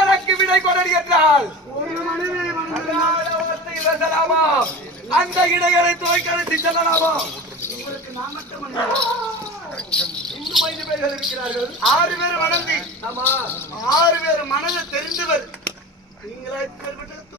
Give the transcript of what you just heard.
எனக்கு விடை கொடடி என்றால் பேசலாமா? அந்த இடைகளை துவைக்கழித்து செல்லலாமா? இன்னும் 5 பேர்கள் இருக்கிறார்கள். 6 பேர் வளர்ந்து ஆமா 6 பேர் மனதை தெரிந்தவர் நீங்களா